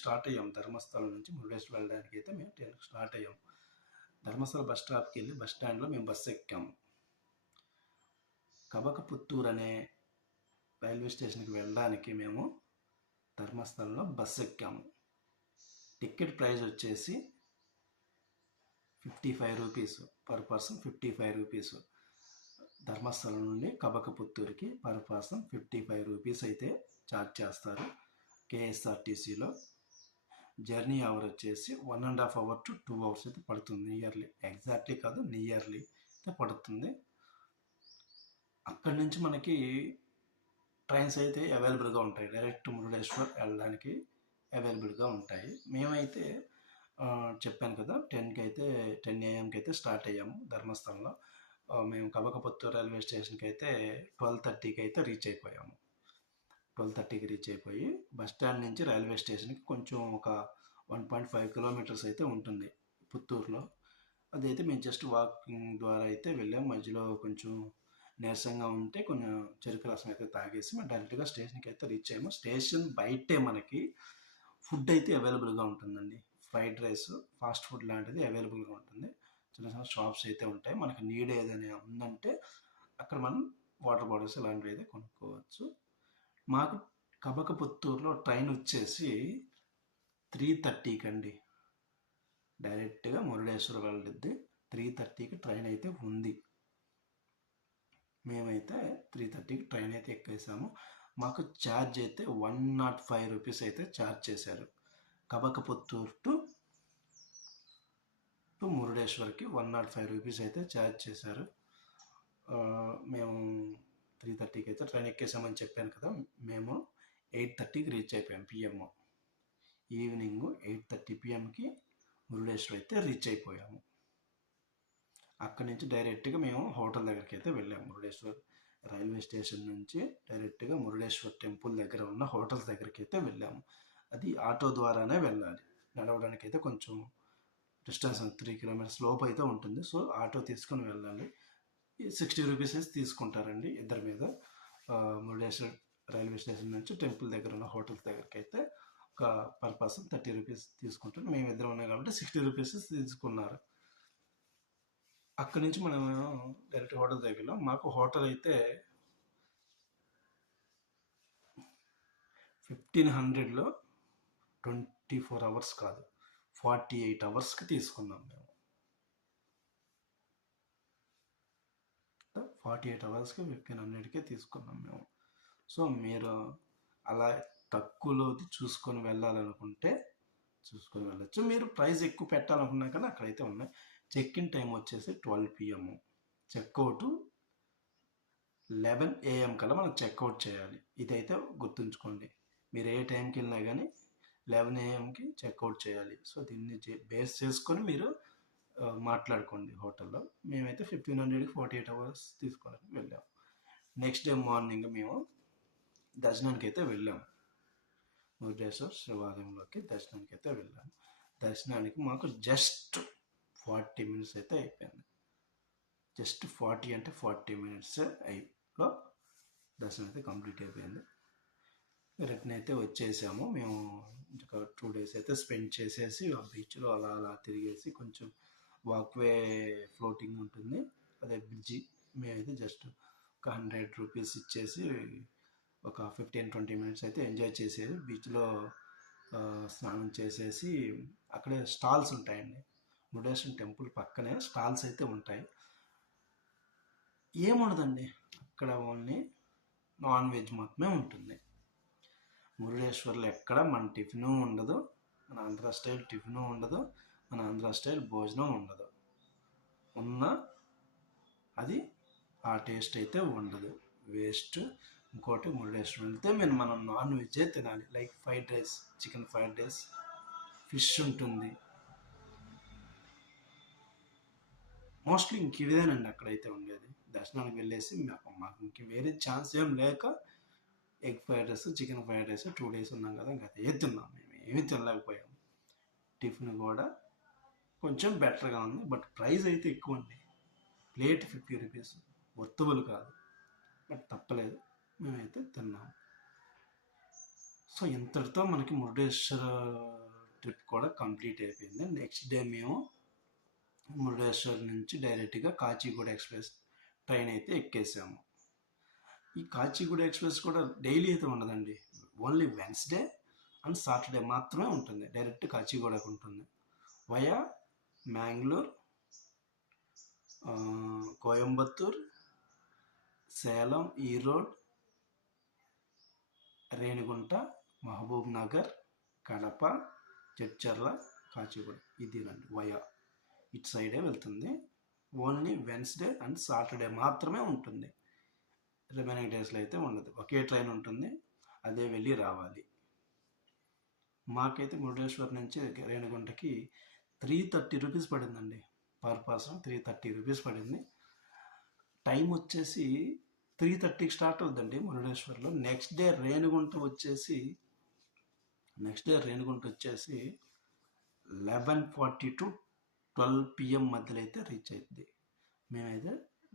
Start అయ్యాం. ధర్మస్థలం నుంచి మురుడేశ్వరం వెళ్ళడానికి అయితే మేము 10కి స్టార్ట్ అయ్యాం. ధర్మస్థల బస్ స్టాప్కి వెళ్ళి బస్ స్టాండ్లో మేము బస్సు ఎక్కాము. కబకపుత్తూరు అనే రైల్వే స్టేషన్కి వెళ్ళడానికి మేము ధర్మస్థలంలో బస్సు ఎక్కాము. టికెట్ ప్రైస్ వచ్చేసి 55 rupees per person. 55 rupees Dharmasthala నుండి కబకపుత్తూరుకి పర్ పర్సన్ 55 రూపీస్ అయితే ఛార్జ్ చేస్తారు కేఎస్ఆర్టీసీలో. జర్నీ అవర్ వచ్చేసి 1.5 అవర్ టు 2 అవర్స్ అయితే పడుతుంది నియర్లీ. ఎగ్జాక్ట్లీ కాదు, నియర్లీ అయితే పడుతుంది. అక్కడి నుంచి మనకి ట్రైన్స్ అయితే అవైలబుల్గా ఉంటాయి. డైరెక్ట్ మురుడేశ్వర్ వెళ్ళడానికి అవైలబుల్గా ఉంటాయి. మేమైతే చెప్పాను కదా 10 AM అయితే స్టార్ట్ అయ్యాము ధర్మస్థలంలో. మేము కబకపుత్తూరు రైల్వే స్టేషన్కి అయితే 12:30కి అయితే రీచ్ అయిపోయాము. 12:30కి రీచ్ అయిపోయి బస్ స్టాండ్ నుంచి రైల్వే స్టేషన్కి కొంచెం ఒక 1.5 కిలోమీటర్స్ అయితే ఉంటుంది పుత్తూరులో. అదైతే మేము జస్ట్ వాకింగ్ ద్వారా అయితే వెళ్ళాము. మధ్యలో కొంచెం నీరసంగా ఉంటే కొంచెం చెరుకు రసం అయితే తాగేసి మేము డైరెక్ట్గా స్టేషన్కి అయితే రీచ్ అయ్యాము. స్టేషన్ బయటే మనకి ఫుడ్ అయితే అవైలబుల్గా ఉంటుందండి. ఫ్రైడ్ రైస్, ఫాస్ట్ ఫుడ్ లాంటిది అవైలబుల్గా ఉంటుంది. చిన్న చిన్న షాప్స్ అయితే ఉంటాయి. మనకి నీడ్ ఏదైనా ఉందంటే అక్కడ మనం వాటర్ బాటిల్స్ ఇలాంటివి అయితే కొనుక్కోవచ్చు. మాకు కబకపుత్తూరులో ట్రైన్ వచ్చేసి 3:30కి అండి. డైరెక్ట్గా మురుడేశ్వరం వెళ్ళిద్ది. 3:30కి ట్రైన్ అయితే ఉంది. మేమైతే 3:30కి ట్రైన్ అయితే ఎక్కేసాము. మాకు ఛార్జ్ అయితే 105 రూపీస్ అయితే ఛార్జ్ చేశారు. కబకపుత్తూరు టు మురుడేశ్వర్కి 105 రూపీస్ అయితే ఛార్జ్ చేశారు. మేము 3:30కి అయితే ట్రైన్ ఎక్కేసామని చెప్పాను కదా. మేము 8:30కి రీచ్ అయిపోయాం పిఎం. ఈవినింగ్ 8:30 పిఎంకి మురుడేశ్వర్ అయితే రీచ్ అయిపోయాము. అక్కడి నుంచి డైరెక్ట్గా మేము హోటల్ దగ్గరికి అయితే వెళ్ళాము. మురుడేశ్వర్ రైల్వే స్టేషన్ నుంచి డైరెక్ట్గా మురుడేశ్వర్ టెంపుల్ దగ్గర ఉన్న హోటల్స్ దగ్గరికి అయితే వెళ్ళాము. అది ఆటో ద్వారానే వెళ్ళాలి. నడవడానికి అయితే కొంచెం డిస్టెన్స్ 3 కిలోమీటర్స్ లోపు అయితే ఉంటుంది. సో ఆటో తీసుకొని వెళ్ళాలి. 60 రూపీస్ తీసుకుంటారండి ఇద్దరి మీద. మురుడేశ్వర్ రైల్వే స్టేషన్ నుంచి టెంపుల్ దగ్గర ఉన్న హోటల్స్ దగ్గరికి అయితే ఒక పర్ పర్సన్ 30 రూపీస్ తీసుకుంటారు. మేము ఇద్దరం ఉన్నాం కాబట్టి 60 రూపీస్ తీసుకున్నారు. అక్కడి నుంచి మనం డైరెక్ట్ హోటల్ దగ్గర మాకు హోటల్ అయితే 1500లో 24 అవర్స్ కాదు 48 అవర్స్కి తీసుకున్నాం మేము. 48 అవర్స్కి 1500కే తీసుకున్నాం మేము. సో మీరు అలా తక్కువలోది చూసుకొని వెళ్ళాలనుకుంటే చూసుకొని వెళ్ళచ్చు. మీరు ప్రైస్ ఎక్కువ పెట్టాలనుకున్నా కానీ అక్కడైతే ఉన్నాయి. చెక్ ఇన్ టైం వచ్చేసి 12 PM. చెక్అవుట్ 11 AM కల్లా మనం చెక్అవుట్ చేయాలి. ఇదైతే గుర్తుంచుకోండి. మీరు ఏ టైంకి వెళ్ళినా కానీ 11 AMకి చెక్అవుట్ చేయాలి. సో దీన్ని బేస్ చేసుకొని మీరు మాట్లాడుకోండి హోటల్లో. మేమైతే 1500కి 48 అవర్స్ తీసుకోవడానికి వెళ్ళాము. నెక్స్ట్ డే మార్నింగ్ మేము దర్శనానికి అయితే వెళ్ళాము. మురుడేశ్వర్ శివాలయంలోకి దర్శనానికి అయితే వెళ్ళాము. దర్శనానికి మాకు జస్ట్ 40 మినిట్స్ అయితే అయిపోయింది. జస్ట్ 40 అంటే 40 మినిట్స్ అయిలో దర్శనం అయితే కంప్లీట్ అయిపోయింది. రిటర్న్ అయితే వచ్చేసాము. మేము ఒక 2 days అయితే స్పెండ్ చేసేసి ఆ బీచ్లో అలా అలా తిరిగేసి కొంచెం వాక్వే ఫ్లోటింగ్ ఉంటుంది, అదే బ్రిడ్జి. మేమైతే జస్ట్ ఒక 100 రూపీస్ ఇచ్చేసి ఒక 15-20 మినిట్స్ అయితే ఎంజాయ్ చేసేది. బీచ్లో స్నానం చేసేసి అక్కడే స్టాల్స్ ఉంటాయండి. మురుడేశ్వరం టెంపుల్ పక్కనే స్టాల్స్ అయితే ఉంటాయి. ఏముండదండి అక్కడ, ఓన్లీ నాన్ వెజ్ మాత్రమే ఉంటుంది. మురుడేశ్వర్లో ఎక్కడ మన టిఫిను ఉండదు, మన ఆంధ్ర స్టైల్ టిఫిను ఉండదు, మన ఆంధ్ర స్టైల్ భోజనం ఉండదు. అది ఆ టేస్ట్ అయితే ఉండదు, వేస్ట్. ఇంకోటి మురుడేశ్వరం వెళ్తే మనం నాన్ వెజ్జే తినాలి. Like fried rice, chicken fried rice, fish ఉంటుంది. మోస్ట్లీ ఇంక ఇదేనండి అక్కడైతే ఉండేది. దర్శనానికి వెళ్ళేసి మాకు ఇంక వేరే ఛాన్స్ ఏం లేక egg fried rice, chicken fried rice 2 days ఉన్నాం కదా, ఇంకా అదే తిన్నాం. మేము ఏమీ తినలేకపోయాము. టిఫిన్ కూడా కొంచెం బెటర్గా ఉంది, బట్ ప్రైస్ అయితే ఎక్కువ అండి. ప్లేట్ 50 రూపీస్, వర్తబుల్ కాదు. బట్ తప్పలేదు, మేమైతే తిన్నాము. సో ఇంతటితో మనకి మురుడేశ్వర ట్రిప్ కూడా కంప్లీట్ అయిపోయింది. నెక్స్ట్ డే మేము మురుడేశ్వర్ నుంచి డైరెక్ట్గా కాచిగూడ ఎక్స్ప్రెస్ ట్రైన్ అయితే ఎక్కేసాము. ఈ కాచిగూడ ఎక్స్ప్రెస్ కూడా డైలీ అయితే ఉండదండి, ఓన్లీ వెన్స్డే అండ్ సాటర్డే మాత్రమే ఉంటుంది. డైరెక్ట్ కాచిగూడకు ఉంటుంది. వయా మ్యాంగ్లూర్, కోయంబత్తూర్, సేలం, ఈరోడ్, రేణిగుంట, మహబూబ్ నగర్, కడప, జడ్చర్ల, కాచిగూడ, ఇది రండి వయా ఇటు సైడే వెళ్తుంది. ఓన్లీ వెన్స్డే అండ్ సాటర్డే మాత్రమే ఉంటుంది. రిమైనింగ్ డేస్లో అయితే ఉండదు. ఒకే ట్రైన్ ఉంటుంది, అదే వెళ్ళి రావాలి. మాకైతే మురుడేశ్వర్ నుంచి రేణిగుంటకి 330 రూపీస్ పడిందండి పర్ పర్సన్. 330 రూపీస్ పడింది. టైం వచ్చేసి 3:30కి స్టార్ట్ అవుతుందండి మురుడేశ్వర్లో. నెక్స్ట్ డే రేణిగుంట వచ్చేసి 11:40 టు 12 PM మధ్యలో అయితే రీచ్ అవుతుంది. మేమైతే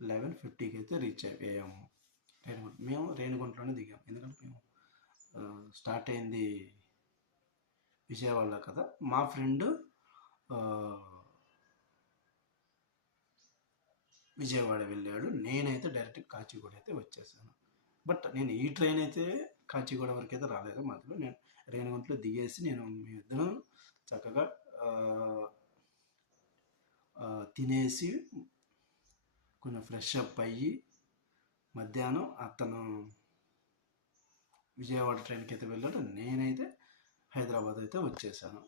11:50కి అయితే రీచ్ అయ్యాము రేణిగుంట. మేము రేణిగుంటలోనే దిగాము, ఎందుకంటే మేము స్టార్ట్ అయింది విజయవాడలో కదా. మా ఫ్రెండ్ విజయవాడ వెళ్ళాడు, నేనైతే డైరెక్ట్ కాచిగూడ అయితే వచ్చేసాను. బట్ నేను ఈ ట్రైన్ అయితే కాచిగూడ వరకు అయితే రాలేదు. మధ్యలో నేను రేణిగుంటలో దిగేసి మేమిద్దరం చక్కగా తినేసి కొంచెం ఫ్రెష్ అప్ అయ్యి మధ్యాహ్నం అతను విజయవాడ ట్రైన్కి అయితే వెళ్ళాడు, నేనైతే హైదరాబాద్ అయితే వచ్చేసాను.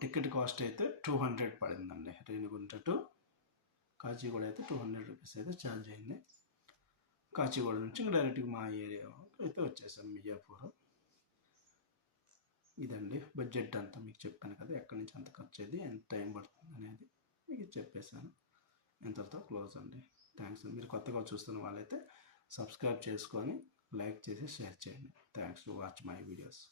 టికెట్ కాస్ట్ అయితే 200 పడిందండి. రేణిగుంట టు కాచిగూడ అయితే 200 రూపీస్ అయితే ఛార్జ్ అయింది. కాచిగూడ నుంచి డైరెక్ట్గా మా ఏరియా అయితే వచ్చేసాం, మియాపూర్. ఇదండి బడ్జెట్ అంతా మీకు చెప్పాను కదా, ఎక్కడి నుంచి ఎంత ఖర్చు అయ్యింది, ఎంత టైం పడుతుంది అనేది మీకు చెప్పేశాను. ఇంతతో క్లోజ్ అండి. థ్యాంక్స్. మీరు కొత్తగా చూస్తున్న వాళ్ళైతే సబ్స్క్రైబ్ చేసుకొని లైక్ చేసి షేర్ చేయండి. Thanks to watch my videos.